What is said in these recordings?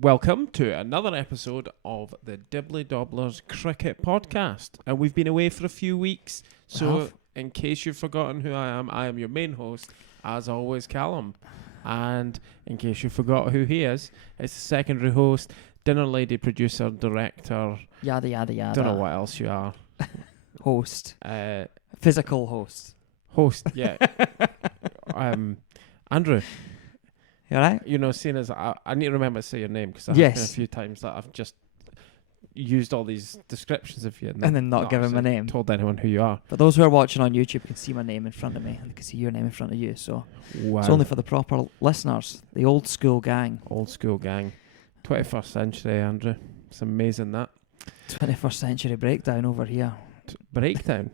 Welcome to another episode of the Dibbly Dobblers Cricket Podcast. And we've been away for a few weeks, so in case you've forgotten who I am your main host, as always, Callum. And in case you forgot who he is, it's the secondary host, dinner lady, producer, director. Yada, yada, yada. Don't know what else you are. Host. Physical host. Host, yeah. Andrew. You alright? You know, seeing as I need to remember to say your name because I've Yes. been a few times that I've just used all these descriptions of you And then not given my name. Told anyone who you are. But those who are watching on YouTube can see my name in front of me and they can see your name in front of you. So Wow. it's only for the proper listeners, the old school gang. Old school gang. 21st century, Andrew. It's amazing that. 21st century breakdown over here. Breakdown.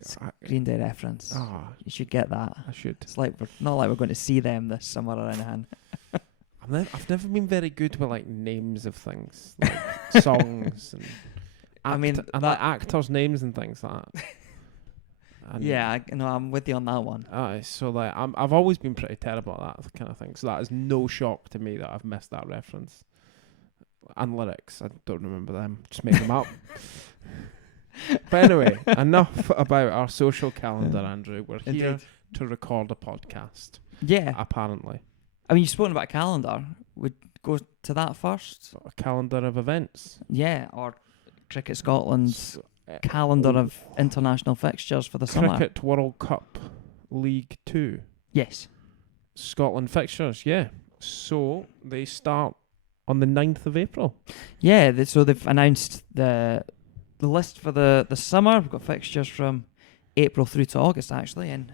It's Green Day reference. Ah, You should get that. I should. It's like not like we're going to see them this summer or anything. I've never been very good with like names of things, like songs and. Like actors' names and things like that. And Yeah, I'm with you on that one. So like I've always been pretty terrible at that kind of thing. So that is no shock to me that I've missed that reference. And lyrics, I don't remember them. Just make them up. But anyway, enough about our social calendar, Andrew. We're here Indeed. to record a podcast. Yeah. Apparently, I mean, you've spoken about a calendar. Would go to that first? a calendar of events. Yeah, or Cricket Scotland's calendar of international fixtures for the summer. Cricket World Cup League 2. Yes. Scotland fixtures, yeah. So they start on the 9th of April. Yeah, so they've announced the list for the summer. We've got fixtures from April through to August, actually, and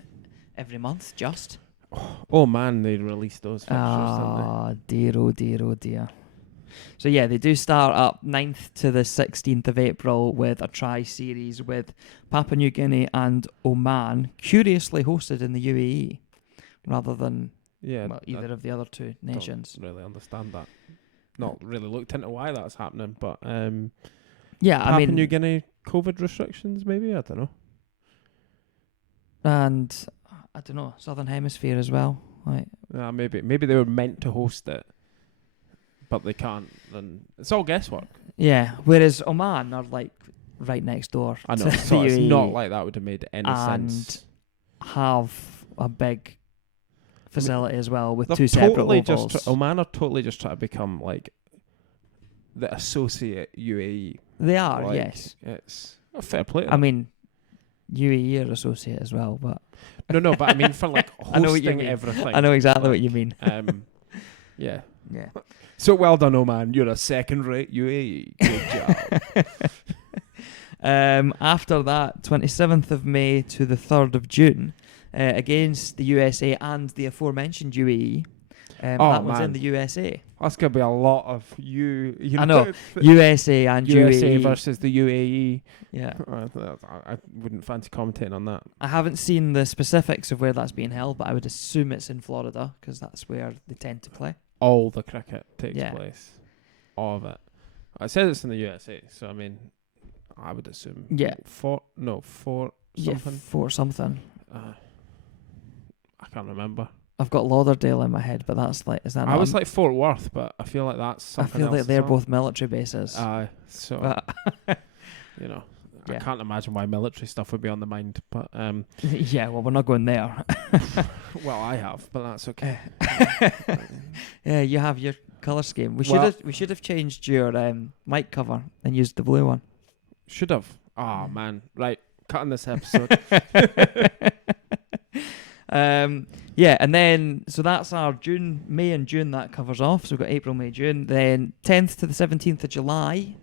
every month, just. Oh man, they released those fixtures, Ah, dear, oh dear, oh dear. So yeah, they do start up 9th to the 16th of April with a tri-series with Papua New Guinea and Oman, curiously hosted in the UAE, rather than either of the other two nations. Don't really understand that. Not really looked into why that's happening, but yeah, Papua New Guinea COVID restrictions, maybe, I don't know. And I don't know, Southern Hemisphere as well. Like, maybe they were meant to host it, but they can't. And it's all guesswork. yeah, whereas Oman are like right next door. I know, to so the it's UAE not like that would have made any and sense. have a big facility as well with They're two separate totally ovals. Oman are totally just trying to become like the associate UAE. They are, Like, yes. It's a fair play. I mean, UAE are associate as well, but no, but I mean for like I know what you hosting mean. everything. I know exactly like, what you mean. Yeah. Yeah. So well done, Oman. You're a second-rate UAE. Good job. After that, 27th of May to the 3rd of June, against the USA and the aforementioned UAE. That was in the USA. That's gonna be a lot of you I know. USA and USA UAE. versus the UAE. Yeah. I wouldn't fancy commentating on that. I haven't seen the specifics of where that's being held, but I would assume it's in Florida because that's where they tend to play. All the cricket takes Yeah. place. All of it. I said it's in the USA, so I mean, I would assume. Yeah. Fort something. Yeah, for something. I can't remember. I've got Lauderdale in my head, but that's like, is that? I was like Fort Worth, but I feel like that's I something feel else like they're as well. both military bases. So But you know, Yeah. I can't imagine why military stuff would be on the mind. But yeah, well, we're not going there. well, I have, but that's okay. Yeah, you have your colour scheme. We should have changed your mic cover and used the blue one. Should have. Oh man, right. Cutting this episode. Yeah, and then so that's our May and June that covers off. So we've got April, May, June. Then 10th to the 17th of July,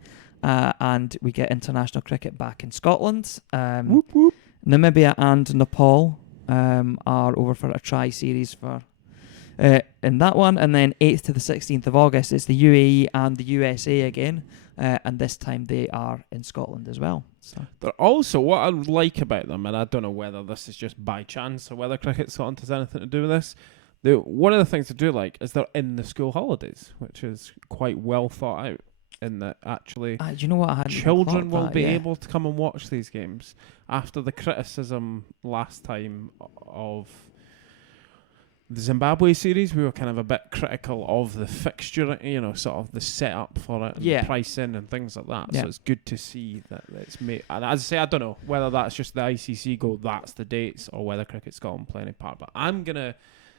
and we get international cricket back in Scotland. Whoop, whoop. Namibia and Nepal are over for a tri-series for in that one. And then 8th to the 16th of August, it's the UAE and the USA again. And this time they are in Scotland as well. So They're also, what I like about them, and I don't know whether this is just by chance or whether Cricket Scotland has anything to do with this, one of the things I do like is they're in the school holidays, which is quite well thought out. In that actually, do you know what? I hadn't children will that, be yeah. able to come and watch these games after the criticism last time of the Zimbabwe series, we were kind of a bit critical of the fixture, sort of the setup for it and the pricing and things like that. Yeah. So it's good to see that it's made. And as I say, I don't know whether that's just the ICC go, that's the dates, or whether Cricket Scotland play any part. But I'm going to,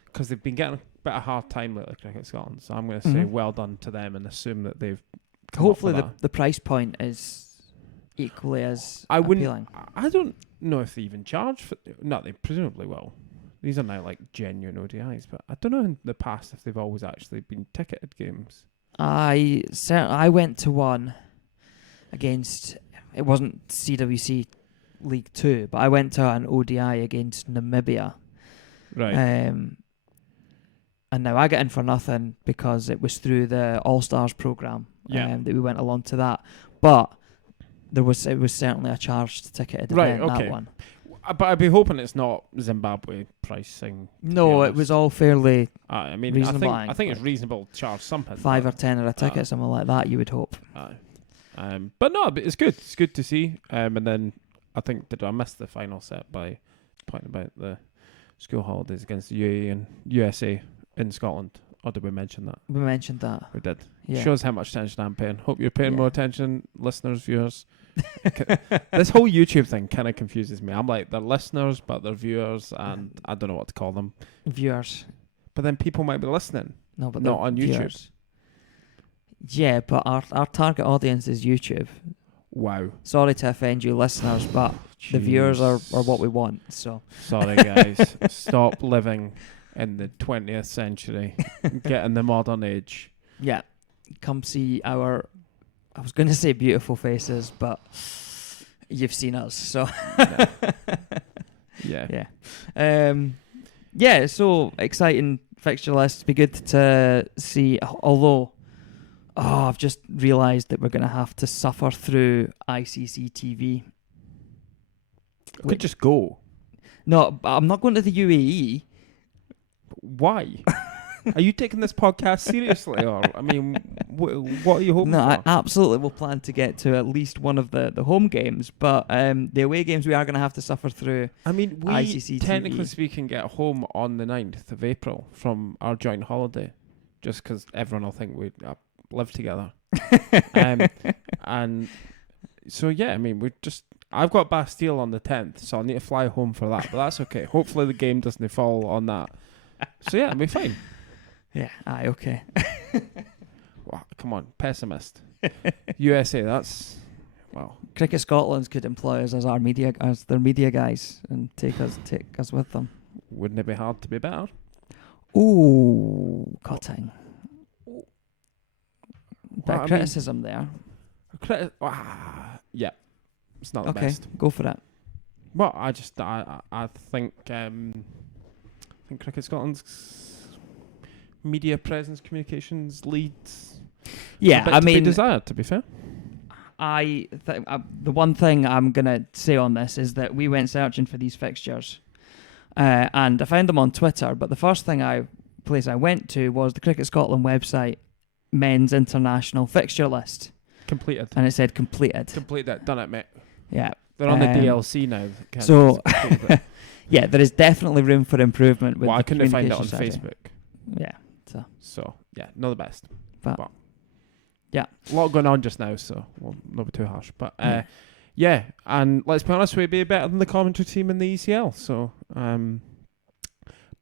because they've been getting a bit of hard time lately, Cricket Scotland, so I'm going to say well done to them and assume that they've come Hopefully up with the price point is equally as appealing. appealing. I don't know if they even charge for... No, they presumably will. These are now like genuine ODIs, but I don't know in the past if they've always actually been ticketed games. I went to one against, it wasn't CWC League 2, but I went to an ODI against Namibia. Right. And now I got in for nothing because it was through the All-Stars programme that we went along to that. But it was certainly a charged ticketed event, that one. But I'd be hoping it's not Zimbabwe pricing. No, it was all fairly reasonable. I think it's reasonable to charge something. 5 or 10 a ticket, something like that, you would hope. But no, it's good. It's good to see. And then I think, did I miss the final set by pointing about the school holidays against the UAE and USA in Scotland? Or did we mention that? We mentioned that. We did. Yeah. Shows how much attention I'm paying. Hope you're paying more attention, listeners, viewers. This whole YouTube thing kind of confuses me. I'm like, they're listeners, but they're viewers, and I don't know what to call them. Viewers. But then people might be listening. No, but not on YouTube. Viewers. Yeah, but our target audience is YouTube. Wow. Sorry to offend you, listeners, but the viewers are what we want. So sorry, guys. Stop living in the 20th century. Get in the modern age. Yeah. Come see our... I was going to say beautiful faces, but you've seen us, so... Yeah. Yeah, so exciting fixture list. Be good to see, although... I've just realised that we're going to have to suffer through ICC TV. We could just go. No, I'm not going to the UAE. Why? Are you taking this podcast seriously, or I mean, what are you hoping for? No, I absolutely will plan to get to at least one of the home games, but the away games we are going to have to suffer through. I mean, we ICC technically TV. speaking get home on the 9th of April from our joint holiday, just because everyone will think we live together. And so yeah, I mean, I've got Bastille on the 10th, so I'll need to fly home for that, but that's okay. Hopefully the game doesn't fall on that. So yeah, it'll be fine. Yeah, okay. Wow, come on, pessimist. USA, that's... Wow. Cricket Scotland could employ us as their media guys and take us with them. Wouldn't it be hard to be better? Ooh, cutting. Bit of criticism there. Yeah, it's not the best. Go for it. Well, I think Cricket Scotland's media presence, communications leads. Yeah, I mean, desired. To be fair, the one thing I'm gonna say on this is that we went searching for these fixtures, and I found them on Twitter. But the first place I went to was the Cricket Scotland website, men's international fixture list. Completed. And it said completed. Completed it. Done it, mate. Yeah. They're on the DLC now. So, yeah, there is definitely room for improvement. With I couldn't find it on strategy. Facebook. Yeah. So, yeah, not the best. But yeah. A lot going on just now, so we'll not be too harsh. But, yeah, and let's be honest, we'd be better than the commentary team in the ECL. So,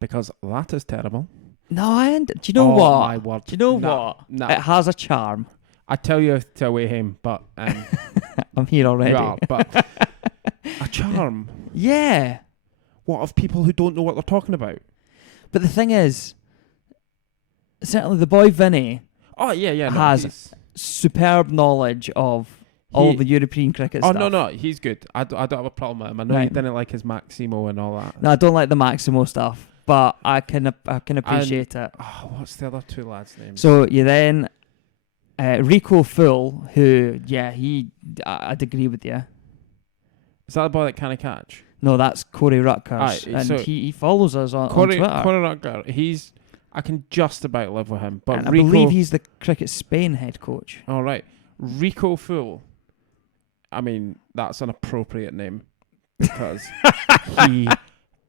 because that is terrible. No, do you know what? My word. Do you know what? Nah. It has a charm. I tell you to away him, but I'm here already. Yeah, but a charm. Yeah. What of people who don't know what they're talking about? But the thing is, certainly the boy Vinny. Oh yeah, has superb knowledge of all the European cricket stuff. Oh no, he's good. I don't have a problem with him. I know you didn't like his Maximo and all that. No, I don't like the Maximo stuff, but I can appreciate it. Oh, what's the other two lads' names? So you then. Rico Full, who, I'd agree with you. Is that the boy that can't catch? No, that's Corey Rutgers, and so he follows us on Twitter. Corey Rutgers, I can just about live with him. But I believe he's the Cricket Spain head coach. All right. Rico Full, I mean, that's an appropriate name because he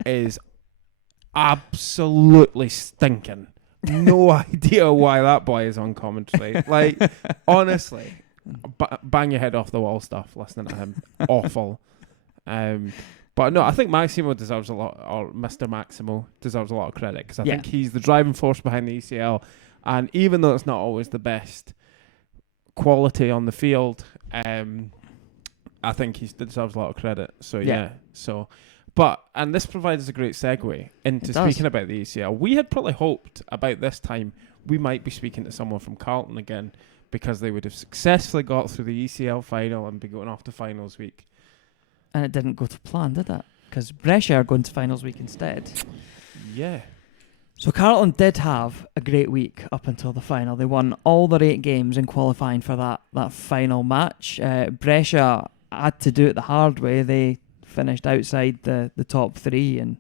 is absolutely stinking. No idea why that boy is on commentary. Like, honestly, bang your head off the wall stuff listening to him. Awful. But no, I think Maximo deserves a lot, or Mr. Maximo deserves a lot of credit, because I think he's the driving force behind the ECL. And even though it's not always the best quality on the field, I think he deserves a lot of credit. So and this provides a great segue into speaking about the ECL. We had probably hoped about this time we might be speaking to someone from Carlton again, because they would have successfully got through the ECL final and be going off to finals week. And it didn't go to plan, did it? Because Brescia are going to finals week instead. Yeah. So Carlton did have a great week up until the final. They won all their 8 games in qualifying for that final match. Brescia had to do it the hard way. They finished outside the top 3 and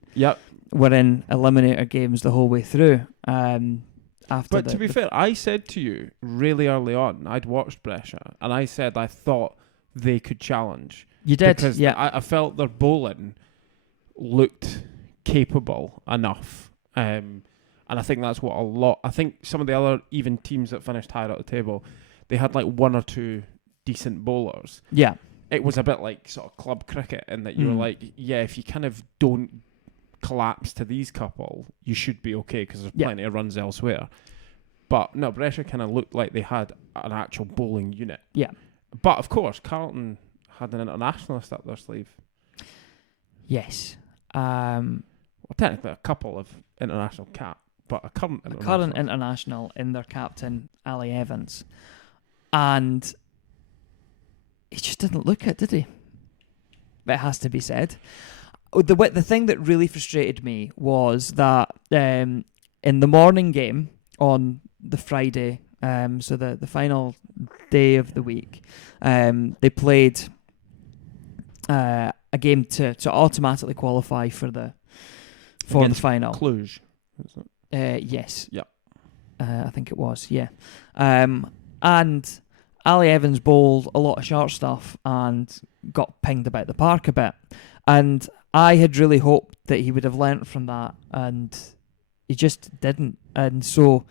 were in eliminator games the whole way through. But to be fair, I said to you really early on, I'd watched Brescia, and I said I thought they could challenge. You did, because I felt their bowling looked capable enough. And I think that's what I think some of the other even teams that finished higher at the table, they had like 1 or 2 decent bowlers. Yeah. It was a bit like sort of club cricket in that you were like, if you kind of don't collapse to these couple, you should be okay because there's plenty of runs elsewhere. But no, Brescia kind of looked like they had an actual bowling unit. Yeah. But of course, Carlton had an internationalist up their sleeve. Yes. Well, technically a couple of international cap, but a current international in their captain, Ali Evans. And he just didn't look it, did he? It has to be said. The thing that really frustrated me was that in the morning game on the Friday, so the final day of the week, they played a game to automatically qualify for the final. Cluj. Yes. Yeah. I think it was, yeah. And Ali Evans bowled a lot of short stuff and got pinged about the park a bit. And I had really hoped that he would have learnt from that, and he just didn't. And so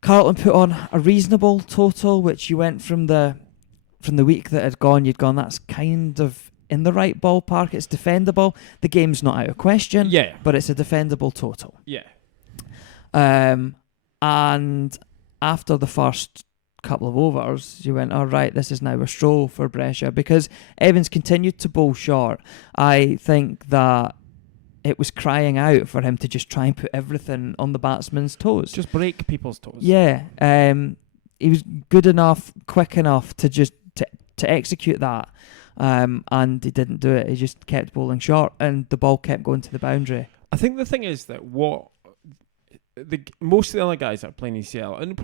Carlton put on a reasonable total, which you went from the week that had gone, you'd gone, that's kind of in the right ballpark. It's defendable. The game's not out of question. Yeah. But it's a defendable total. Yeah. And after the first couple of overs, you went, all right, this is now a stroll for Brescia, because Evans continued to bowl short. I think that it was crying out for him to just try and put everything on the batsman's toes. Just break people's toes. Yeah. He was good enough, quick enough to just to execute that. And he didn't do it. He just kept bowling short, and the ball kept going to the boundary. I think the thing is that most of the other guys that are playing ECL, and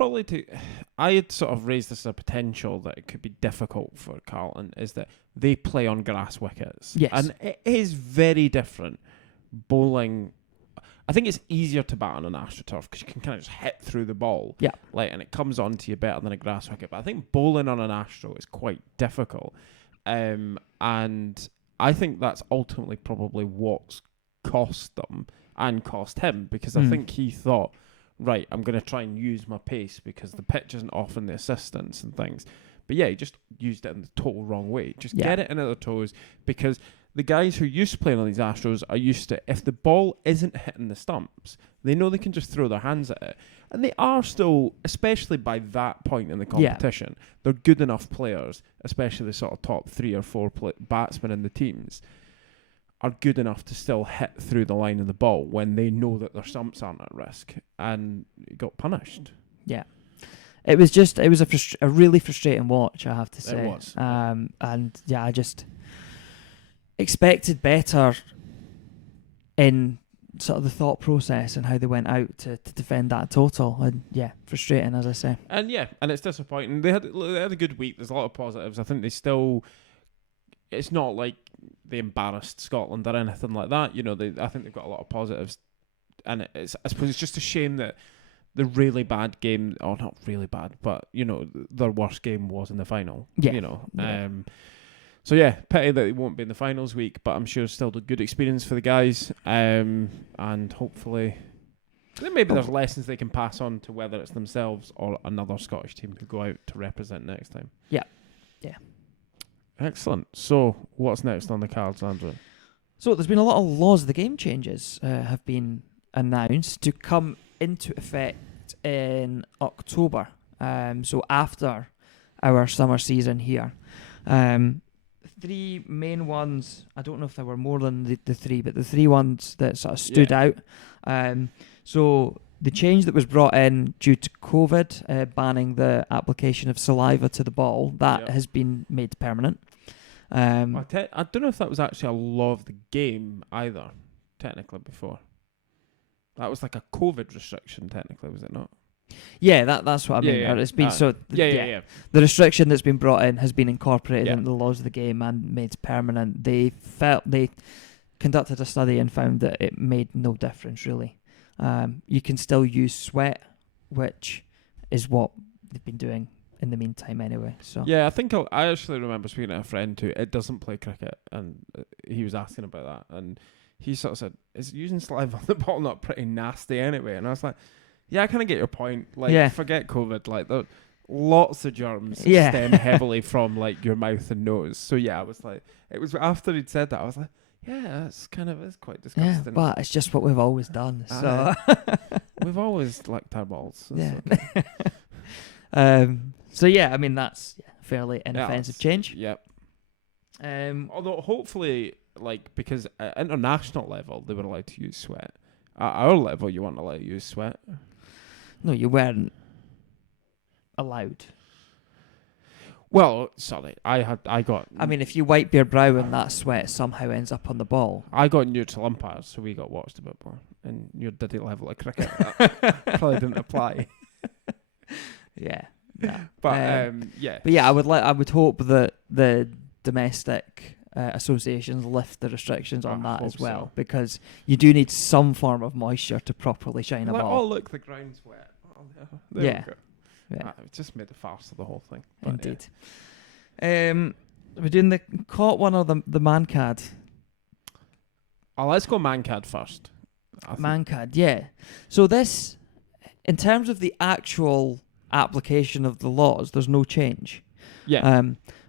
I had sort of raised this as a potential that it could be difficult for Carlton, is that they play on grass wickets. Yes. And it is very different bowling. I think it's easier to bat on an AstroTurf because you can kind of just hit through the ball. Yeah. And it comes onto you better than a grass wicket. But I think bowling on an Astro is quite difficult. And I think that's ultimately probably what's cost them and cost him, because I think he thought, right, I'm going to try and use my pace because the pitch isn't offering the assistance and things. But yeah, he just used it in the total wrong way. Just get it in at the toes, because the guys who used to play on these Astros are used to, if the ball isn't hitting the stumps, they know they can just throw their hands at it. And they are still, especially by that point in the competition, they're good enough players, especially the sort of top 3 or 4 batsmen in the teams, are good enough to still hit through the line of the ball when they know that their stumps aren't at risk. And he got punished. Yeah. It was a really frustrating watch, I have to say. It was. And yeah, I just expected better in sort of the thought process and how they went out to defend that total. And yeah, frustrating, as I say. And yeah, and it's disappointing. They had a good week. There's a lot of positives. I think they still... It's not like they embarrassed Scotland or anything like that. You know, I think they've got a lot of positives. And I suppose it's just a shame that the really bad game, or not really bad, but, you know, their worst game was in the final. Yeah. You know. Yeah. So yeah, pity that it won't be in the finals week, but I'm sure it's still a good experience for the guys. And hopefully, maybe there's lessons they can pass on to whether it's themselves or another Scottish team who go out to represent next time. Yeah. Excellent. So what's next on the cards, Andrew? So there's been a lot of laws of the game changes have been announced to come into effect in October. So after our summer season here. 3 main ones, I don't know if there were more than the 3, but the 3 ones that sort of stood out. So the change that was brought in due to COVID, banning the application of saliva to the ball, that has been made permanent. I don't know if that was actually a law of the game either, technically, before. That was like a COVID restriction, technically, was it not? Yeah, that's what I mean. Yeah. It's been Yeah. The restriction that's been brought in has been incorporated into the laws of the game and made permanent. They conducted a study and found that it made no difference really. You can still use sweat, which is what they've been doing in the meantime anyway. So yeah, I actually remember speaking to a friend who doesn't play cricket, and he was asking about that, and he sort of said, "Is using saliva on the ball not pretty nasty anyway?" And I was like, "Yeah, I kind of get your point. Like, forget COVID. Like, there lots of germs stem heavily from like your mouth and nose." So yeah, I was like, it was after he'd said that, I was like, yeah, it's quite disgusting. Yeah, but it's just what we've always done. So we've always licked our balls. Yeah. Okay. So yeah, I mean that's fairly inoffensive change. Yep. Although hopefully, like, because at international level they were allowed to use sweat. At our level, you weren't allowed to use sweat. No, you weren't allowed. Well, sorry, I got. I mean, if you wipe your brow and that sweat somehow ends up on the ball. I got neutral umpires, so we got watched a bit more. And your diddy level of cricket that probably didn't apply. Yeah. No. But yeah. But yeah, I would hope that the domestic associations lift the restrictions on that as well, because you do need some form of moisture to properly shine a ball. Oh, look, the ground's wet. Oh, there we go. Yeah. It just made a farce of the whole thing. But indeed. We're doing the caught one or the man-cad? Oh, let's go man-cad first. Man-cad, yeah. So this, in terms of the actual application of the laws, there's no change. Yeah.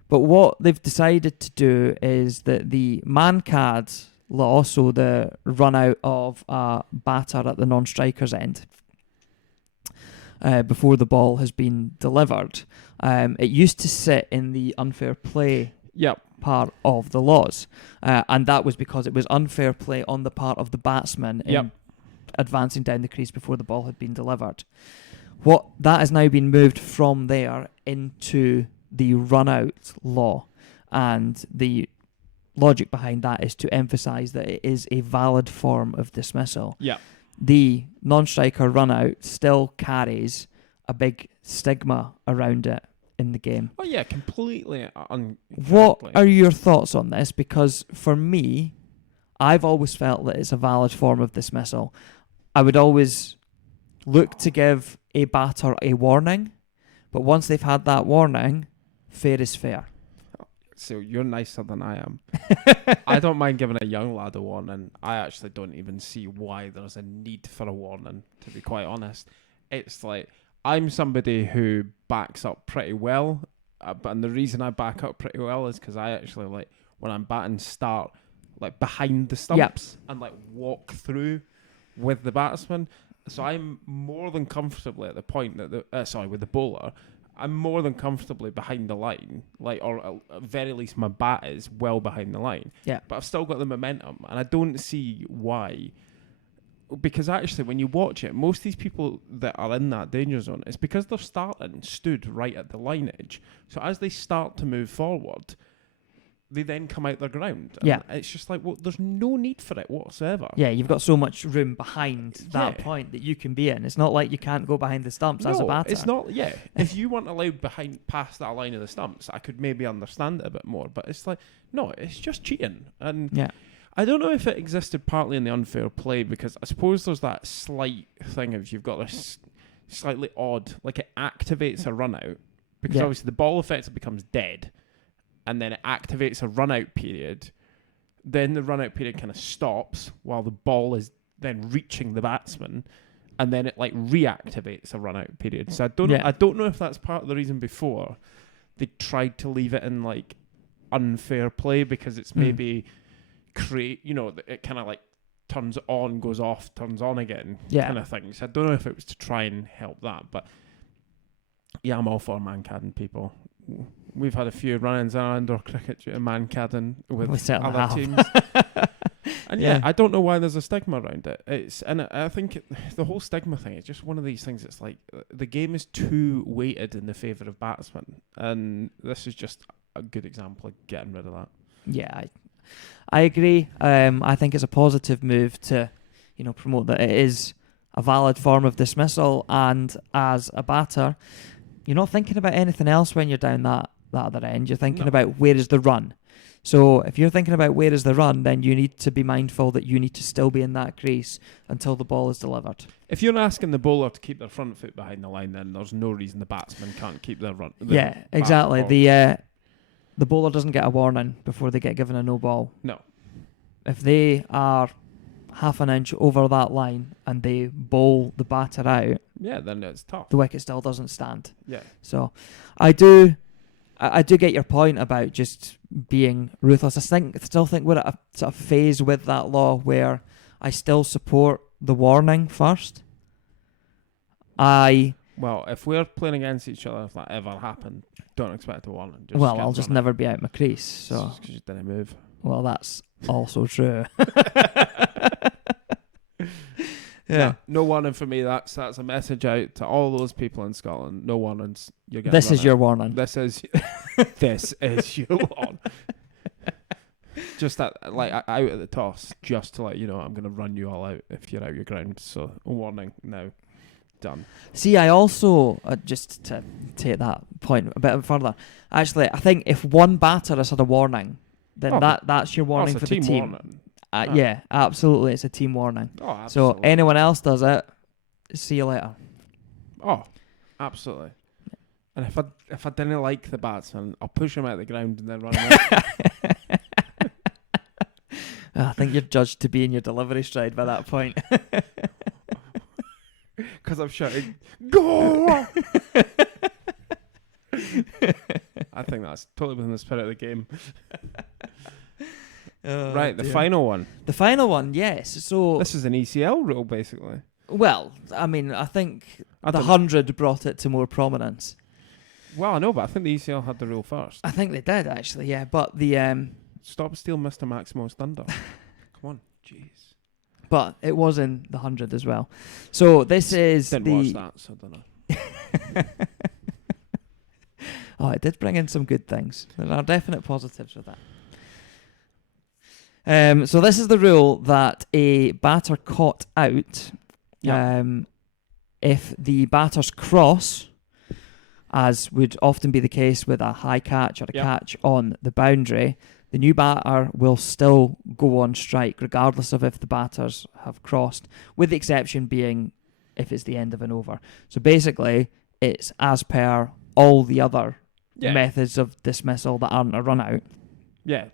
But what they've decided to do is that the man-cad law, so the run out of a batter at the non-striker's end before the ball has been delivered, it used to sit in the unfair play part of the laws. And that was because it was unfair play on the part of the batsman in advancing down the crease before the ball had been delivered. What that has now been moved from there into the run-out law, and the logic behind that is to emphasise that it is a valid form of dismissal. Yeah. The non-striker run-out still carries a big stigma around it in the game. Oh yeah, completely. What are your thoughts on this? Because for me, I've always felt that it's a valid form of dismissal. I would always look to give a batter a warning, but once they've had that warning, fair is fair. So you're nicer than I am. I don't mind giving a young lad a warning. I actually don't even see why there's a need for a warning, to be quite honest. It's like, I'm somebody who backs up pretty well, and the reason I back up pretty well is because I actually, like, when I'm batting, start like behind the stumps and like walk through with the batsman. So I'm more than comfortably at the point that with the bowler, I'm more than comfortably behind the line, like, or at very least my bat is well behind the line. Yeah. But I've still got the momentum, and I don't see why. Because actually, when you watch it, most of these people that are in that danger zone, it's because they're starting stood right at the line edge. So as they start to move forward, they then come out their ground. And it's just like, well, there's no need for it whatsoever. Yeah, you've got so much room behind that point that you can be in. It's not like you can't go behind the stumps as a batter. It's not, if you weren't allowed past that line of the stumps, I could maybe understand it a bit more. But it's like, no, it's just cheating. And I don't know if it existed partly in the unfair play, because I suppose there's that slight thing of you've got this slightly odd, like it activates a run out, because obviously the ball effectively becomes dead. and then it activates a run-out period, then the run-out period kind of stops while the ball is then reaching the batsman, and then it like reactivates a run-out period. So I don't know if that's part of the reason before they tried to leave it in like unfair play, because it's maybe it kind of like turns on, goes off, turns on again, kind of thing. So I don't know if it was to try and help that, but yeah, I'm all for man-cadding people. We've had a few run-ins in our indoor cricket due to man-cadding with other teams. And I don't know why there's a stigma around it. I think the whole stigma thing is just one of these things. It's like the game is too weighted in the favour of batsmen, and this is just a good example of getting rid of that. Yeah, I agree. I think it's a positive move to, promote that it is a valid form of dismissal, and as a batter, you're not thinking about anything else when you're down that other end. You're thinking about where is the run. So if you're thinking about where is the run, then you need to be mindful that you need to still be in that crease until the ball is delivered. If you're asking the bowler to keep their front foot behind the line, then there's no reason the batsman can't keep their run. Yeah, exactly. The bowler doesn't get a warning before they get given a no ball. No. If they are half an inch over that line and they bowl the batter out, then it's tough. The wicket still doesn't stand. Yeah. So I do get your point about just being ruthless. I still think we're at a sort of phase with that law where I still support the warning first. Well, if we're playing against each other, if that ever happened, don't expect a warning. I'll just never be out my crease. So because you didn't move. Well, that's also true. Yeah, no warning for me. That's a message out to all those people in Scotland. No warnings. You're getting this is your warning. This is your warning. Just that, like out at the toss, just to let you know, I'm going to run you all out if you're out your ground. So a warning now. Done. See, I also just to take that point a bit further. Actually, I think if one batter has had a warning, then that's your warning for the team. Warning. Yeah, absolutely, it's a team warning. Oh, absolutely. So anyone else does it, see you later. Oh, absolutely. And if I didn't like the batsman, I'll push him out of the ground and then run away. I think you're judged to be in your delivery stride by that point. Because I'm shouting, go! I think that's totally within the spirit of the game. Right, the final one. The final one, yes. So this is an ECL rule, basically. Well, I mean, I think the 100 brought it to more prominence. Well, I know, but I think the ECL had the rule first. I think they did, actually, yeah. But the... Stop stealing Mr. Maximo's thunder. Come on, jeez. But it was in the 100 as well. So this is Didn't watch that, so I don't know. Oh, it did bring in some good things. There are definite positives with that. So this is the rule that a batter caught out, if the batter's cross, as would often be the case with a high catch or a catch on the boundary, the new batter will still go on strike regardless of if the batters have crossed, with the exception being if it's the end of an over. So basically, it's as per all the other methods of dismissal that aren't a run out. Yeah.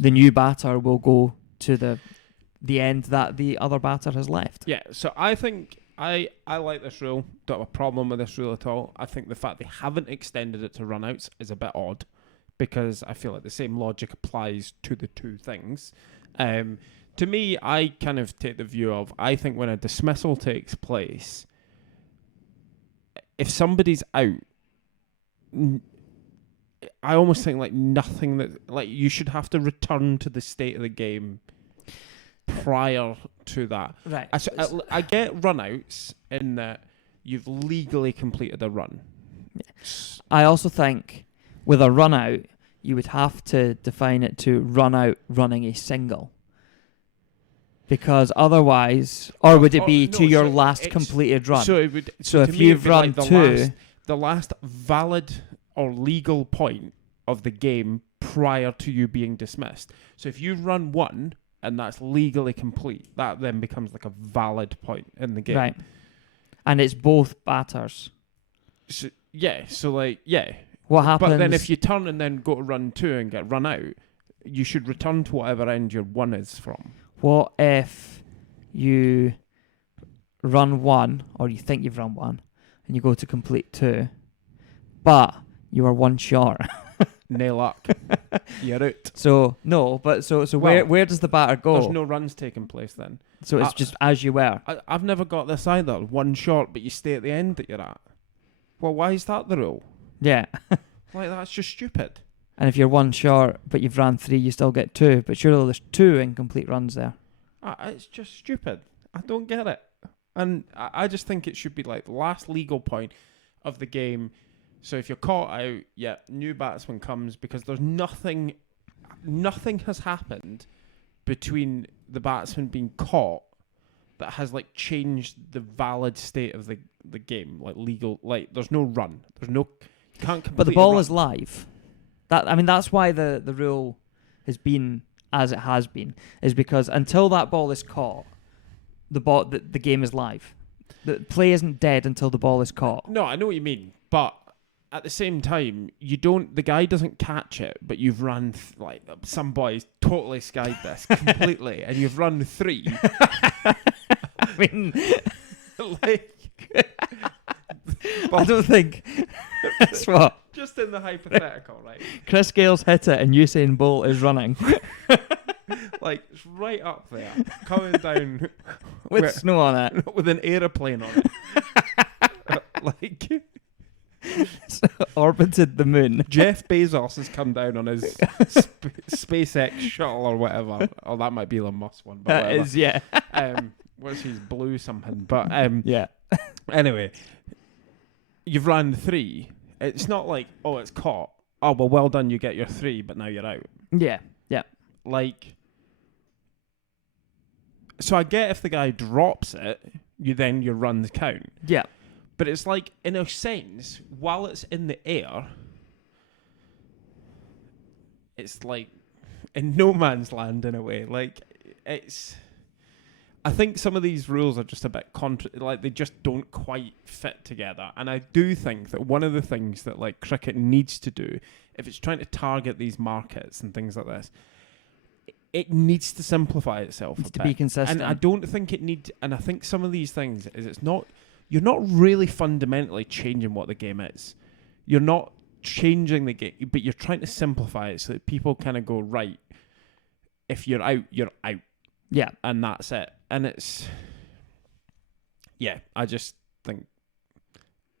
The new batter will go to the end that the other batter has left. Yeah, so I think I like this rule. Don't have a problem with this rule at all. I think the fact they haven't extended it to run-outs is a bit odd, because I feel like the same logic applies to the two things. To me, I kind of take the view of, I think when a dismissal takes place, if somebody's out, I almost think like nothing that, like, you should have to return to the state of the game prior to that. Right. I get run-outs in that you've legally completed a run. I also think with a run-out, you would have to define it to run out running a single. Because otherwise, or would it be your last completed run? So it would. So if you've run two, the last valid or legal point of the game prior to you being dismissed. So if you run one and that's legally complete, that then becomes like a valid point in the game. Right. And it's both batters. So What happens? But then if you turn and then go to run 2 and get run out, you should return to whatever end your 1 is from. What if you run 1, or you think you've run 1, and you go to complete 2, but you are 1 short? No luck. You're out. So where does the batter go? There's no runs taking place then. So it's just as you were. I've never got this either. 1 short, but you stay at the end that you're at. Well, why is that the rule? Yeah. Like, that's just stupid. And if you're 1 short, but you've ran 3, you still get 2. But surely there's 2 incomplete runs there. It's just stupid. I don't get it. And I just think it should be like the last legal point of the game. So if you're caught out, yeah, new batsman comes, because there's nothing has happened between the batsman being caught that has like changed the valid state of the game, like legal. Like there's no run, you can't complete. But the ball is live. That's why the rule has been as it has been, is because until that ball is caught, the game is live. The play isn't dead until the ball is caught. No, I know what you mean, but at the same time, the guy doesn't catch it, but you've run, like, some boys totally skied this completely, and you've run 3. I mean, like, I don't think that's what. Just in the hypothetical, right? Chris Gale's hit it, and Usain Bolt is running. Like, it's right up there, coming down with snow on it, with an aeroplane on it. Like, orbited the moon. Jeff Bezos has come down on his SpaceX shuttle or whatever. Oh, that might be Elon Musk one, but that is, yeah. What's his blue something? But yeah. Anyway, you've run 3. It's not like, oh, it's caught. Oh, well done, you get your 3, but now you're out. Yeah, yeah. Like, so I get if the guy drops it, your runs count. Yeah. But it's like, in a sense, while it's in the air, it's like in no man's land in a way. Like, I think some of these rules are just a bit like they just don't quite fit together. And I do think that one of the things that like cricket needs to do, if it's trying to target these markets and things like this, it needs to simplify itself. It needs to be consistent. And I don't think it needs. And I think some of these things it's not. You're not really fundamentally changing what the game is. You're not changing the game, but you're trying to simplify it so that people kind of go, right, if you're out, you're out. Yeah. And that's it. And it's... Yeah, I think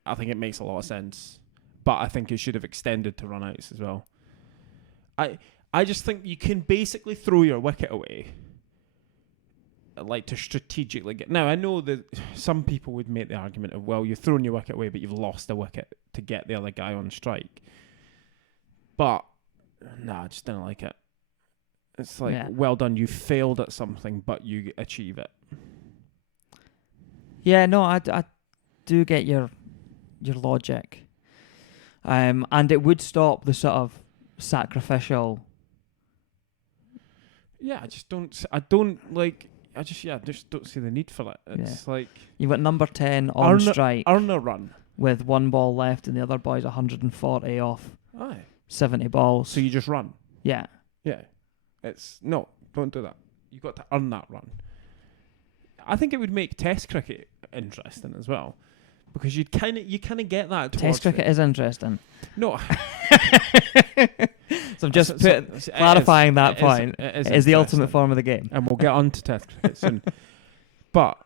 it makes a lot of sense. But I think it should have extended to run-outs as well. I just think you can basically throw your wicket away, like to strategically get... Now, I know that some people would make the argument of, well, you've thrown your wicket away, but you've lost a wicket to get the other guy on strike. But, I just didn't like it. It's like, well done, you failed at something, but you achieve it. Yeah, no, I do get your logic. And it would stop the sort of sacrificial... Yeah, I just don't see the need for it. It's like... You've got number 10 on strike. Earn a run. With 1 ball left and the other boy's 140 off. Aye. 70 balls. So you just run. Yeah. Yeah. No, don't do that. You've got to earn that run. I think it would make Test cricket interesting as well. Because you kind of get that. Test cricket is interesting. No. So I'm just clarifying that point. It is the ultimate form of the game. And we'll get on to Test cricket soon. But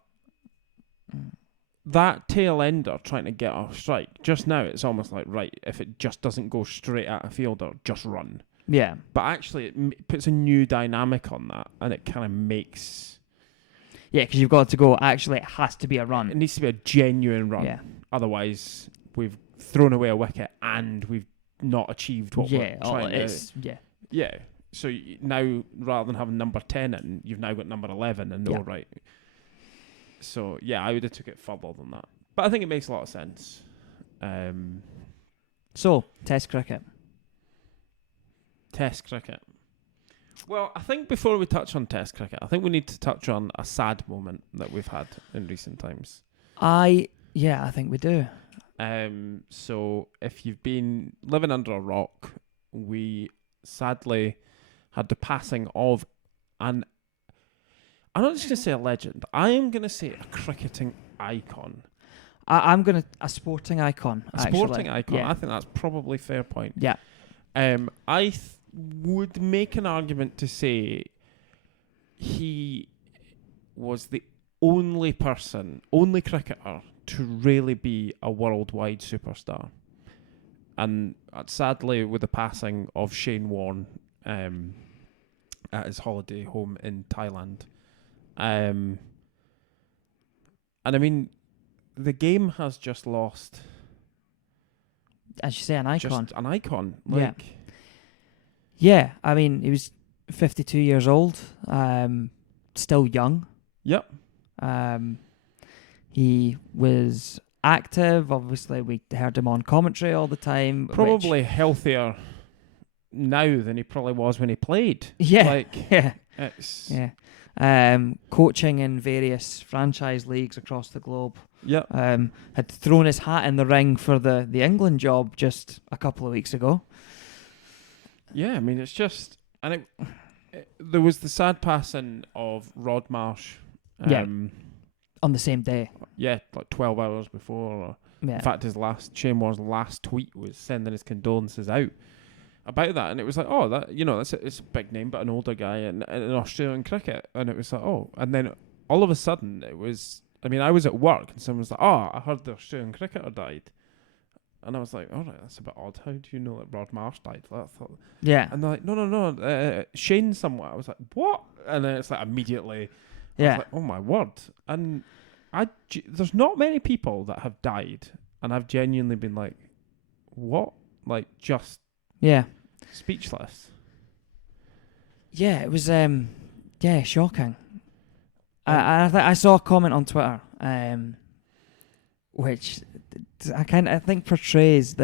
that tail ender trying to get off strike, just now it's almost like, right, if it just doesn't go straight at a fielder, just run. Yeah. But actually it puts a new dynamic on that, and it kind of makes... Yeah, because you've got to go, actually it has to be a run. It needs to be a genuine run. Yeah. Otherwise, we've thrown away a wicket and we've not achieved what we're trying to... Yeah. Yeah. So now, rather than having number 10 in, you've now got number 11 and all right. So, yeah, I would have took it further than that. But I think it makes a lot of sense. So, Test cricket. Test cricket. Well, I think before we touch on Test cricket, I think we need to touch on a sad moment that we've had in recent times. I think we do. So if you've been living under a rock, we sadly had the passing of I'm not just going to say a legend. I am going to say a cricketing icon. I'm going to... A sporting icon, A sporting icon. Yeah. I think that's probably a fair point. Yeah. I would make an argument to say he was the only cricketer to really be a worldwide superstar. And sadly, with the passing of Shane Warne at his holiday home in Thailand. And I mean, the game has just lost, as you say, an icon. Just an icon. Yeah, I mean, he was 52 years old, still young. Yep. He was active. Obviously, we heard him on commentary all the time. Probably healthier now than he probably was when he played. Yeah. It's... Yeah. Coaching in various franchise leagues across the globe. Yep. Had thrown his hat in the ring for the England job just a couple of weeks ago. Yeah, I mean, it's just... And there was the sad passing of Rod Marsh. On the same day. Yeah, like 12 hours before. Yeah. In fact, Shane Warne's last tweet was sending his condolences out about that, and it was like, oh, that it's a big name, but an older guy in Australian cricket, and it was like, oh, and then all of a sudden it was. I mean, I was at work, and someone was like, oh, I heard the Australian cricketer died, and I was like, all right, that's a bit odd. How do you know that Rod Marsh died? I thought, yeah, and they're like, no, Shane somewhere. I was like, what? And then it's like immediately. Yeah. I was like, oh my word. And there's not many people that have died, and I've genuinely been like, what? Like, just speechless. Yeah, it was shocking. I saw a comment on Twitter, which I think portrays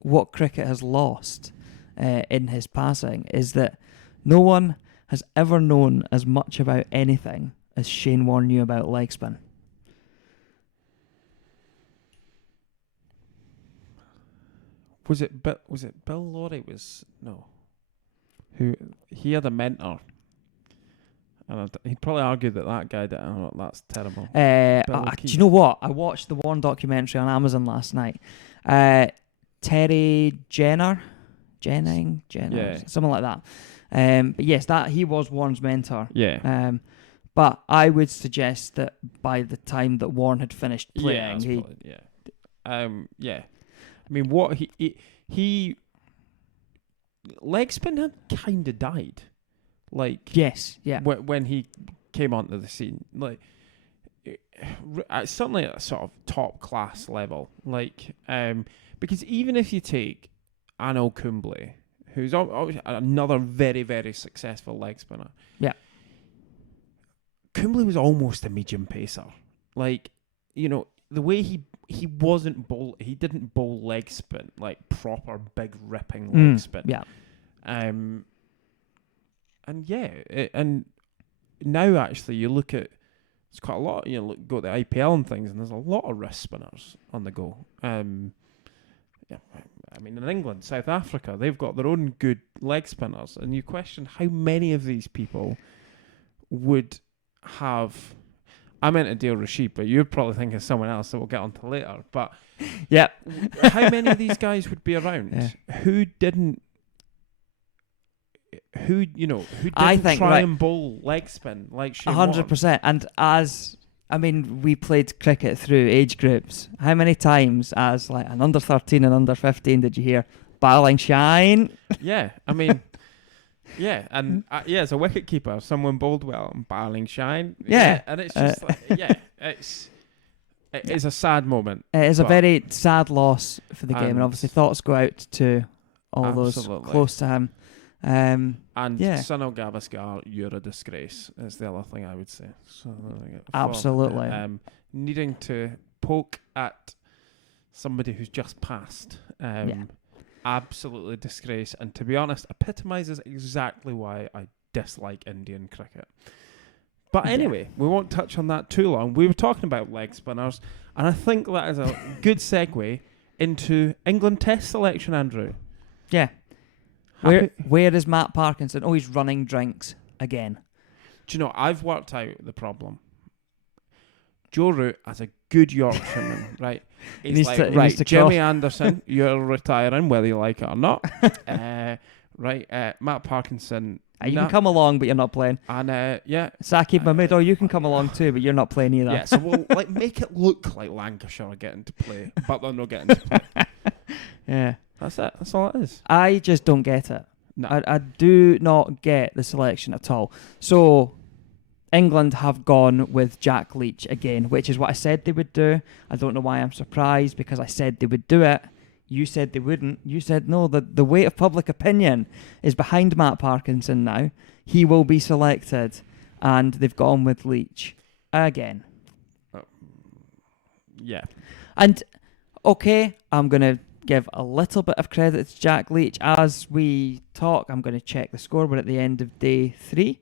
what cricket has lost in his passing, is that no one has ever known as much about anything as Shane Warne knew about leg spin. Was it Bill Lawrie? Who he had a mentor, and he'd probably argue that guy did. Oh, that's terrible. Do you know what? I watched the Warne documentary on Amazon last night. Terry Jenner, something like that. But yes, that he was Warne's mentor. Yeah. But I would suggest that by the time that Warne had finished playing, I mean, what he leg spin had kind of died. Like, yes, yeah. When he came onto the scene, like, certainly at a sort of top class level. Like, because even if you take Anil Kumble, who's another very, very successful leg spinner. Yeah. Kumble was almost a medium pacer. Like, the way he didn't bowl leg spin, like proper big ripping leg spin. Yeah. And now actually you look at, it's quite a lot, go to the IPL and things, and there's a lot of wrist spinners on the go. I mean, in England, South Africa, they've got their own good leg spinners, and you question how many of these people would have. I meant Adil Rashid, but you'd probably think of someone else that we'll get onto later. But yeah, how many of these guys would be around who didn't try and bowl leg spin like Shane Warne? 100%. And we played cricket through age groups. How many times as like an under 13 and under 15 did you hear bowling shine? Yeah, I mean, yeah, and as a wicket keeper, someone bowled well and bowling shine. Yeah, and it's just it is a sad moment. It is a very sad loss for the game, and obviously thoughts go out to all those close to him. Sunil Gavaskar, you're a disgrace, is the other thing I would say. So, absolutely. Needing to poke at somebody who's just passed. Absolutely disgrace. And to be honest, epitomises exactly why I dislike Indian cricket. But anyway, we won't touch on that too long. We were talking about leg spinners, and I think that is a good segue into England Test selection, Andrew. Yeah. Where is Matt Parkinson? Oh, he's running drinks again. Do you know, I've worked out the problem. Joe Root, as a good Yorkshireman, right? He's like, right, Jimmy Anderson, you're retiring, whether you like it or not. Matt Parkinson. You can come along, but you're not playing. And Saki Mamedo, you can come along too, but you're not playing either. Yeah, so we'll make it look like Lancashire are getting to play, but they're not getting to play. Yeah. That's it. That's all it is. I just don't get it. No. I do not get the selection at all. So England have gone with Jack Leach again, which is what I said they would do. I don't know why I'm surprised, because I said they would do it. You said they wouldn't. You said no. The weight of public opinion is behind Matt Parkinson now. He will be selected, and they've gone with Leach again. Yeah. And okay, I'm going to give a little bit of credit to Jack Leach. As we talk, I'm going to check the score. We're at the end of day 3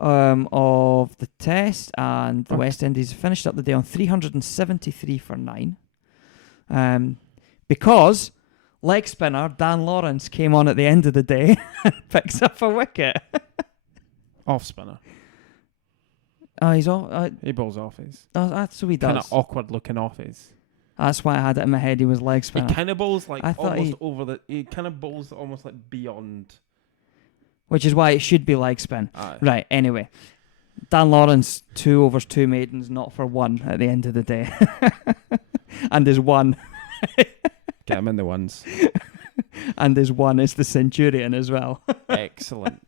of the test, and the West Indies finished up the day on 373 for 9. Because leg spinner Dan Lawrence came on at the end of the day and picks up a wicket. Off spinner. Oh, he's off. He bowls off his. Oh, that's what he does. Kind of awkward looking off his. That's why I had it in my head. He was leg spinner. He kind of bowls like almost over the. He kind of bowls almost like beyond. Which is why it should be leg spin. Aye. Right. Anyway, Dan Lawrence 2 overs 2 maidens, not for 1 at the end of the day, and his 1. Get him in the ones. And his 1 is the Centurion as well. Excellent.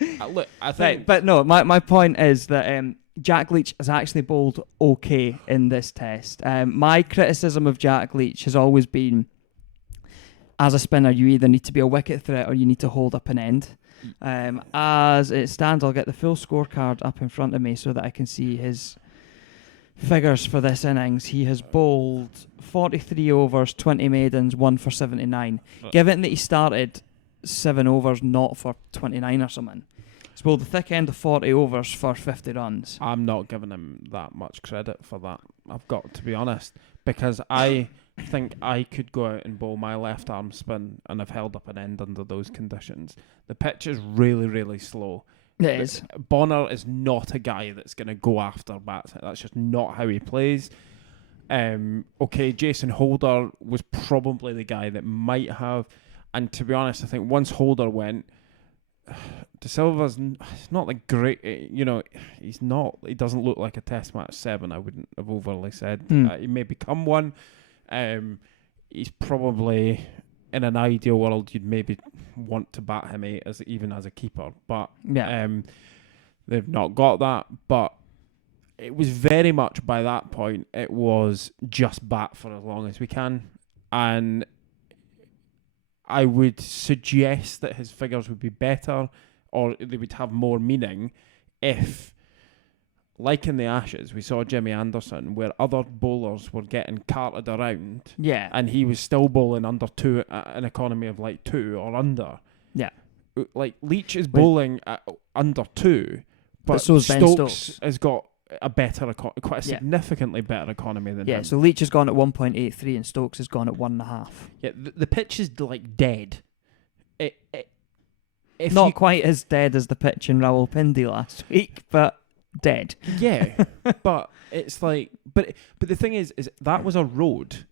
Look, I think... Right, but no, my point is that Jack Leach has actually bowled okay in this test. My criticism of Jack Leach has always been, as a spinner, you either need to be a wicket threat or you need to hold up an end. As it stands, I'll get the full scorecard up in front of me so that I can see his figures for this innings. He has bowled 43 overs, 20 maidens, 1 for 79. Given that he started 7 overs, not for 29 or something, he's bowled the thick end of 40 overs for 50 runs. I'm not giving him that much credit for that. I've got to be honest, because I think I could go out and bowl my left arm spin and have held up an end under those conditions. The pitch is really, really slow. It is. Bonner is not a guy that's going to go after bats. That's just not how he plays. Okay, Jason Holder was probably the guy that might have. And to be honest, I think once Holder went, De Silva's not like great. He's not. He doesn't look like a Test match 7. I wouldn't have overly said. He may become one. He's probably, in an ideal world, you'd maybe want to bat him 8 even as a keeper, but they've not got that. But it was very much by that point, it was just bat for as long as we can, and I would suggest that his figures would be better, or they would have more meaning if, like in the Ashes, we saw Jimmy Anderson, where other bowlers were getting carted around, and he was still bowling under 2, an economy of like 2 or under. Yeah, like Leach is bowling at under 2, but so Stokes has got a better, quite a significantly better economy than him. Yeah, so Leach has gone at 1.83 and Stokes has gone at 1.5. Yeah, the pitch is like dead. If not quite as dead as the pitch in Rawalpindi last week, but dead. Yeah, but it's like, but the thing is that was a road,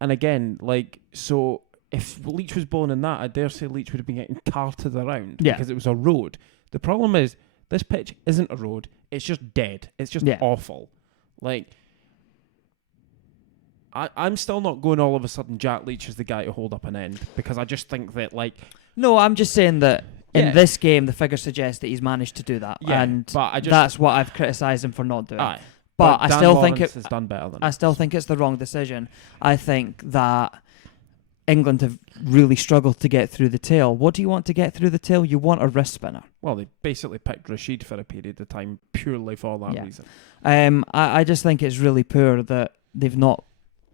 and again, like, so if Leach was bowling in that, I dare say Leach would have been getting carted around because it was a road. The problem is this pitch isn't a road; it's just dead. It's just awful. Like, I'm still not going all of a sudden Jack Leach is the guy to hold up an end, because I just think that, like, no, I'm just saying that. In this game, the figures suggest that he's managed to do that, and that's what I've criticised him for not doing. But I still think has done better than I still think it's the wrong decision. I think that England have really struggled to get through the tail. What do you want to get through the tail? You want a wrist spinner. Well, they basically picked Rashid for a period of time purely for that reason. I just think it's really poor that they've not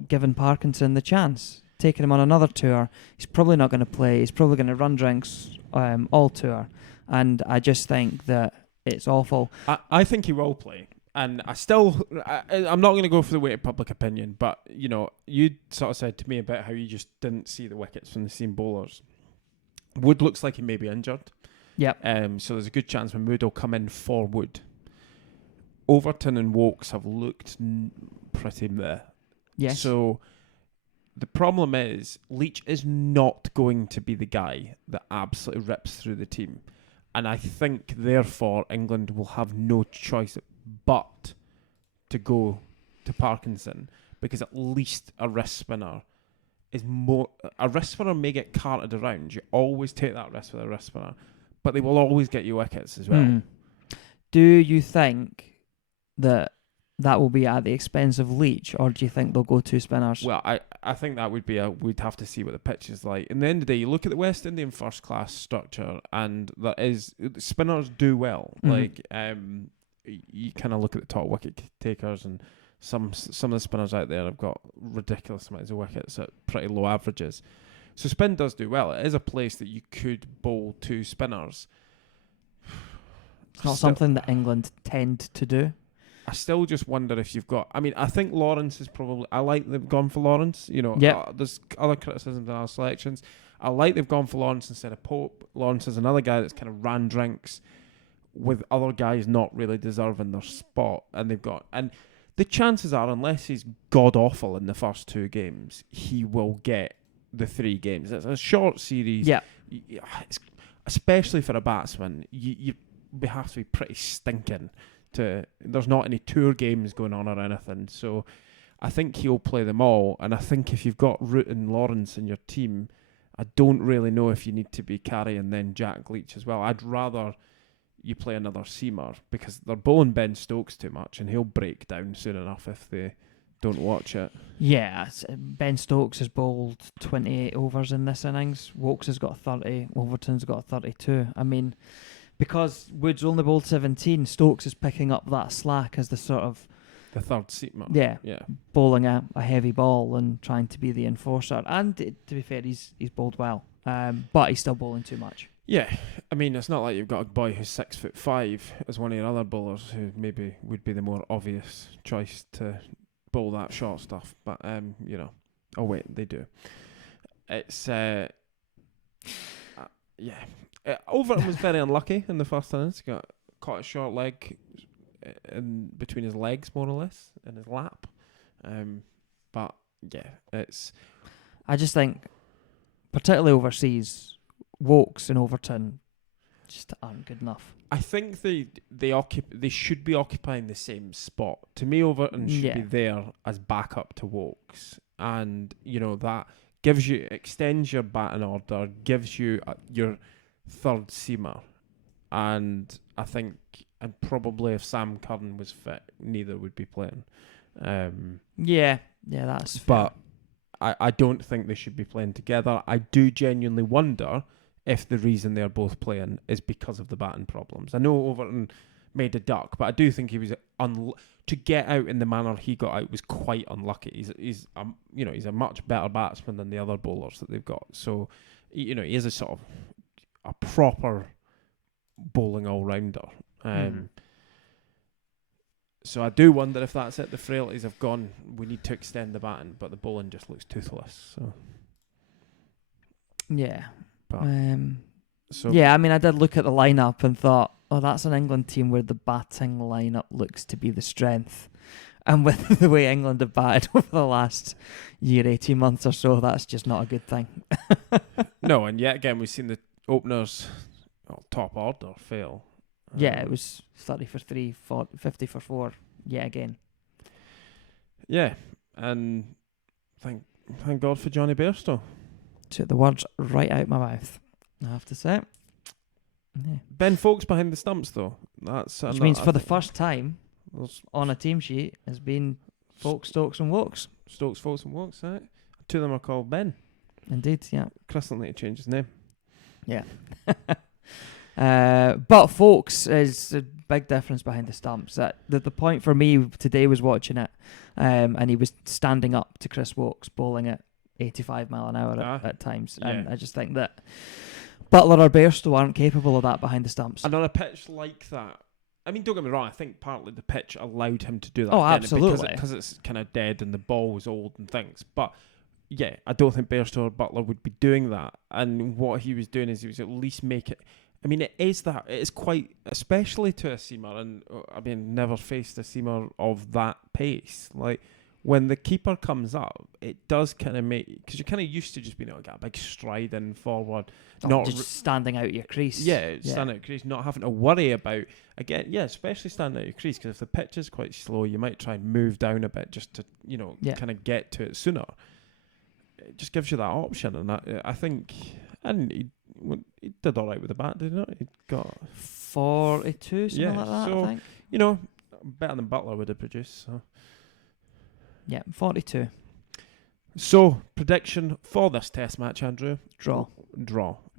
given Parkinson the chance. Taking him on another tour, he's probably not going to play. He's probably going to run drinks all tour, and I just think that it's awful. I think he will play. And I'm not going to go for the weight of public opinion, but, you sort of said to me about how you just didn't see the wickets from the seam bowlers. Wood looks like he may be injured. Yep. So there's a good chance when Wood will come in for Wood. Overton and Wokes have looked pretty there. Yes. So the problem is Leach is not going to be the guy that absolutely rips through the team. And I think, therefore, England will have no choice but to go to Parkinson, because at least a wrist spinner is more. A wrist spinner may get carted around. You always take that risk with a wrist spinner, but they will always get you wickets as well. Do you think that will be at the expense of Leach, or do you think they'll go 2 spinners? Well, I think that would be we'd have to see what the pitch is like. In the end of the day, you look at the West Indian first class structure, and spinners do well. You kind of look at the top wicket takers, and some of the spinners out there have got ridiculous amounts of wickets at pretty low averages. So spin does do well. It is a place that you could bowl 2 spinners. It's not something that England tend to do. I still just wonder if you've got. I mean, I think Lawrence is probably. I like they've gone for Lawrence. There's other criticisms in our selections. I like they've gone for Lawrence instead of Pope. Lawrence is another guy that's kind of ran drinks, with other guys not really deserving their spot, and the chances are, unless he's god awful in the first 2 games, he will get the 3 games. It's a short series. Yeah. Especially for a batsman, you have to be pretty stinking. There's not any tour games going on or anything, so I think he'll play them all. And I think if you've got Root and Lawrence in your team, I don't really know if you need to be carrying then Jack Leach as well. I'd rather you play another seamer, because they're bowling Ben Stokes too much, and he'll break down soon enough if they don't watch it. Yeah, Ben Stokes has bowled 28 overs in this innings. Wokes has got 30. Overton's got 32. I mean, because Woods only bowled 17, Stokes is picking up that slack as the sort of the third seamer. Yeah, bowling a heavy ball and trying to be the enforcer. And to be fair, he's bowled well, but he's still bowling too much. Yeah, I mean, it's not like you've got a boy who's 6'5" as one of your other bowlers, who maybe would be the more obvious choice to bowl that short stuff. But oh wait, they do. It's Overton was very unlucky in the first innings. He got caught a short leg in between his legs, more or less, in his lap. But yeah, I just think, particularly overseas, Wokes and Overton just aren't good enough. I think they should be occupying the same spot. To me, Overton should be there as backup to Wokes, and that extends your batting order, gives you your third seamer, and I think, and probably if Sam Curran was fit, neither would be playing. That's fair. But I don't think they should be playing together. I do genuinely wonder if the reason they're both playing is because of the batting problems. I know Overton made a duck, but I do think he was to get out in the manner he got out was quite unlucky. He's a much better batsman than the other bowlers that they've got. So he is a sort of a proper bowling all-rounder. So I do wonder if that's it. The frailties have gone. We need to extend the batting, but the bowling just looks toothless. So yeah. But, I mean, I did look at the lineup and thought, oh, that's an England team where the batting lineup looks to be the strength. And with the way England have batted over the last year, 18 months or so, that's just not a good thing. No, and yet again, we've seen the openers, top order, fail. It was 30 for 3, 50 for 4, yet again. Yeah, and thank God for Johnny Bairstow. Took the words right out my mouth, I have to say. Yeah. Ben Foakes behind the stumps, though. Which means for the first time on a team sheet has been Foakes, Stokes and Wokes. Stokes, Foakes and Wokes, right? 2 of them are called Ben. Indeed, yeah. Chris will need to change his name. Yeah. But Foakes is a big difference behind the stumps. The point for me today was watching it, and he was standing up to Chris Wokes, bowling at 85 mile an hour at times. And I just think that Butler or Bairstow aren't capable of that behind the stumps. And on a pitch like that, I mean, don't get me wrong. I think partly the pitch allowed him to do that. Oh, absolutely. Because it's kind of dead and the ball was old and things. But yeah, I don't think Bairstow or Butler would be doing that. And what he was doing is he was at least make it. I mean, it is quite, especially to a seamer, and I mean, never faced a seamer of that pace. Like, when the keeper comes up, it does kind of make, because you're kind of used to just being able to get a big stride in forward, not just standing out your crease. Yeah, standing out your crease, not having to worry about, again, especially standing out your crease, because if the pitch is quite slow, you might try and move down a bit just to, kind of get to it sooner. It just gives you that option, and I think, and he did all right with the bat, did he not? He got 42, something like that, so, I think. Better than Butler would have produced, so. Yeah, 42. So, prediction for this test match, Andrew? Draw.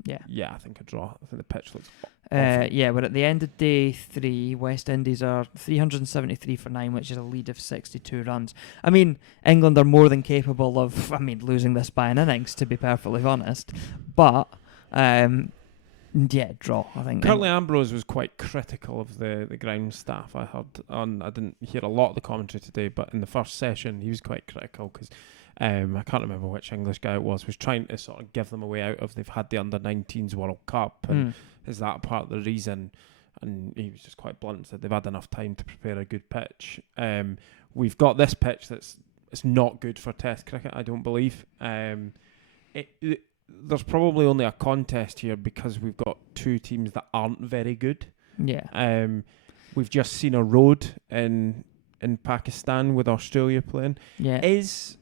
Yeah. Yeah, I think a draw. I think the pitch looks yeah, we're at the end of day 3. West Indies are 373 for 9, which is a lead of 62 runs. I mean, England are more than capable of, losing this by an innings, to be perfectly honest. But, draw, I think. Currently, Ambrose was quite critical of the ground staff. I heard I didn't hear a lot of the commentary today, but in the first session, he was quite critical because I can't remember which English guy it was trying to sort of give them a way out of they've had the under-19s World Cup, and is that part of the reason? And he was just quite blunt, said they've had enough time to prepare a good pitch. We've got this pitch it's not good for Test cricket, I don't believe. There's probably only a contest here because we've got two teams that aren't very good. Yeah. We've just seen a road in Pakistan with Australia playing. Yeah. Is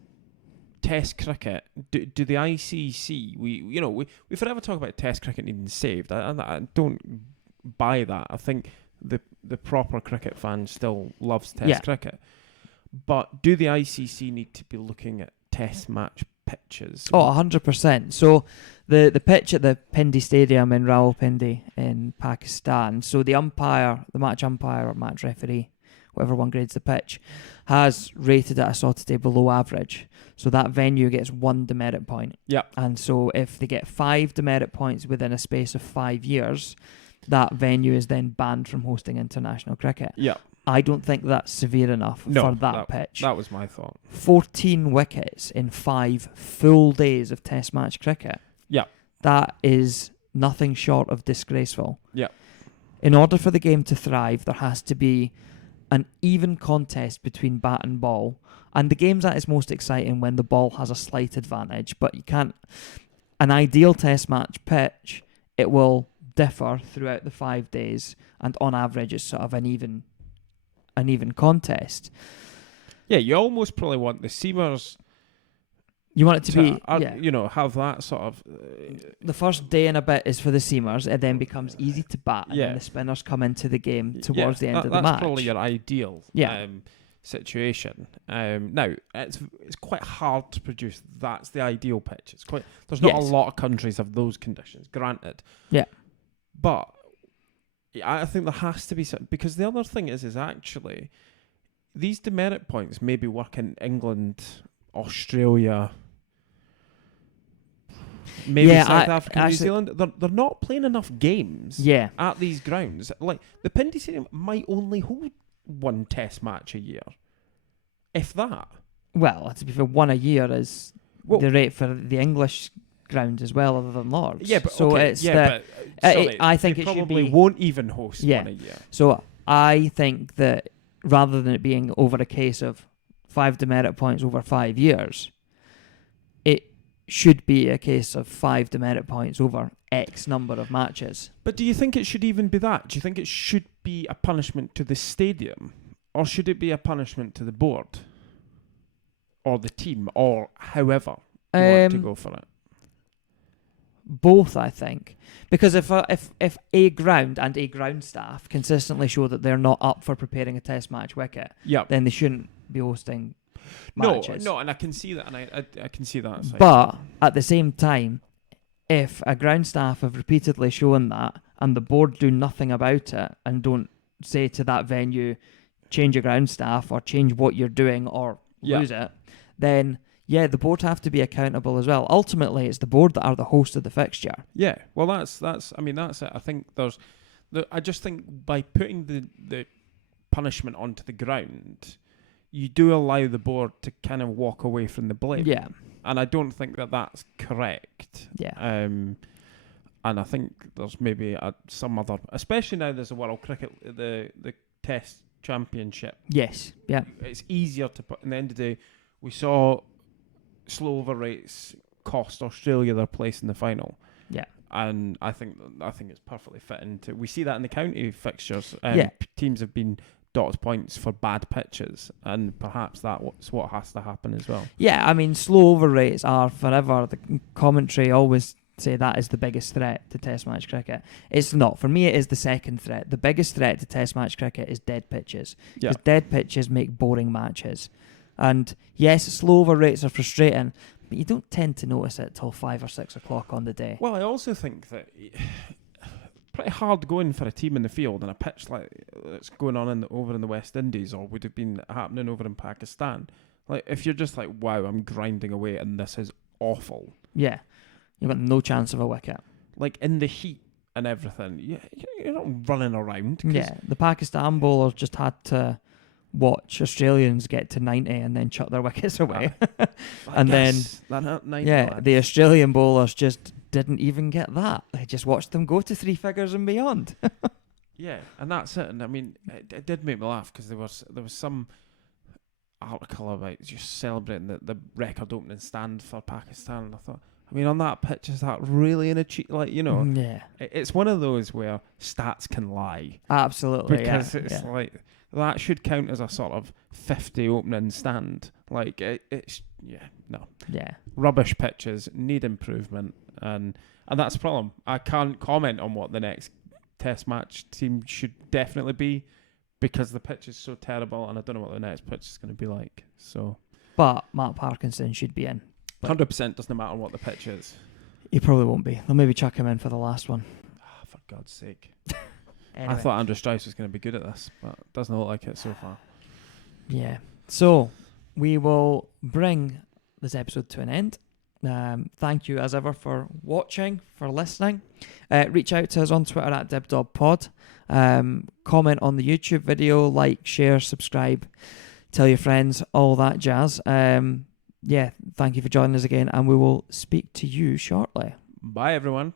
Test cricket, do the ICC, we forever talk about Test cricket needing saved. I don't buy that. I think the proper cricket fan still loves Test cricket. But do the ICC need to be looking at Test match pitches? Oh, 100%. So the pitch at the Pindi Stadium in Rawalpindi in Pakistan, so the match umpire or match referee, whatever one grades the pitch, has rated it, I saw today, below average. So that venue gets 1 demerit point. Yeah. And so if they get 5 demerit points within a space of 5 years, that venue is then banned from hosting international cricket. Yeah. I don't think that's severe enough for that pitch. That was my thought. 14 wickets in 5 full days of Test match cricket. Yeah. That is nothing short of disgraceful. Yeah. In order for the game to thrive, there has to be an even contest between bat and ball. And the game's at its most exciting when the ball has a slight advantage. But you can't... An ideal Test match pitch, it will differ throughout the 5 days. And on average, it's sort of an even contest. Yeah, you almost probably want the seamers. You want it to be, have that sort of. The first day and a bit is for the seamers. It then becomes easy to bat, and then the spinners come into the game towards the end of the match. That's probably your ideal situation. Now it's quite hard to produce. That's the ideal pitch. There's not a lot of countries have those conditions. Granted. Yeah. But I think there has to be some, because the other thing is actually these demerit points maybe work in England, Australia, maybe South Africa, New Zealand. They're not playing enough games at these grounds. Like the Pindi Stadium might only hold 1 Test match a year, if that. Well, to be fair, 1 a year is the rate for the English ground as well, other than Lord's. Yeah, but so okay, I think it probably should be, won't even host 1 a year. So I think that rather than it being over a case of 5 demerit points over 5 years, it should be a case of 5 demerit points over X number of matches. But do you think it should even be that? Do you think it should be a punishment to the stadium, or should it be a punishment to the board, or the team, or however you want to go for it? Both, I think, because if a ground and a ground staff consistently show that they're not up for preparing a Test match wicket, then they shouldn't be hosting matches. No, and I can see that, and I can see that. But at the same time, if a ground staff have repeatedly shown that, and the board do nothing about it, and don't say to that venue, change your ground staff or change what you're doing or lose it, then the board have to be accountable as well. Ultimately, it's the board that are the host of the fixture. Yeah, well, that's it. I think there's I just think by putting the punishment onto the ground, you do allow the board to kind of walk away from the blame. Yeah. And I don't think that that's correct. Yeah. And I think there's maybe some other, especially now there's a World Cricket, the Test Championship. Yes. Yeah. It's easier to put. In the end of the day, we saw slow over rates cost Australia their place in the final. Yeah. And I think it's perfectly fit into. We see that in the county fixtures. Teams have been dotted points for bad pitches, and perhaps that's what has to happen as well. Yeah, I mean, slow over rates are forever. The commentary always say that is the biggest threat to Test match cricket. It's not. For me, it is the second threat. The biggest threat to Test match cricket is dead pitches. Because dead pitches make boring matches. And yes, slow over rates are frustrating, but you don't tend to notice it till 5 or 6 o'clock on the day. Well, I also think that pretty hard going for a team in the field and a pitch like that's going on over in the West Indies, or would have been happening over in Pakistan. Like, if you're just like, wow, I'm grinding away and this is awful. Yeah. You've got no chance of a wicket. Like, in the heat and everything, you're not running around. Yeah, the Pakistan bowlers just had to watch Australians get to 90 and then chuck their wickets away. The Australian bowlers just didn't even get that. They just watched them go to 3 figures and beyond. Yeah, and that's it. And I mean, it did make me laugh because there was some article about just celebrating the record opening stand for Pakistan, and I thought, I mean, on that pitch, is that really in a cheat? Like, you know, it's one of those where stats can lie. Absolutely, because it's like that should count as a sort of 50 opening stand. Like, it's rubbish pitches need improvement, and that's the problem. I can't comment on what the next Test match team should definitely be because the pitch is so terrible, and I don't know what the next pitch is going to be like. So, but Matt Parkinson should be in. 100% doesn't matter what the pitch is. He probably won't be. They'll maybe chuck him in for the last one. Oh, for God's sake. Anyway. I thought Andrew Strauss was going to be good at this, but it doesn't look like it so far. Yeah. So, we will bring this episode to an end. Thank you as ever for watching, for listening. Reach out to us on Twitter at DibDobPod. Comment on the YouTube video, like, share, subscribe, tell your friends, all that jazz. Thank you for joining us again, and we will speak to you shortly. Bye, everyone.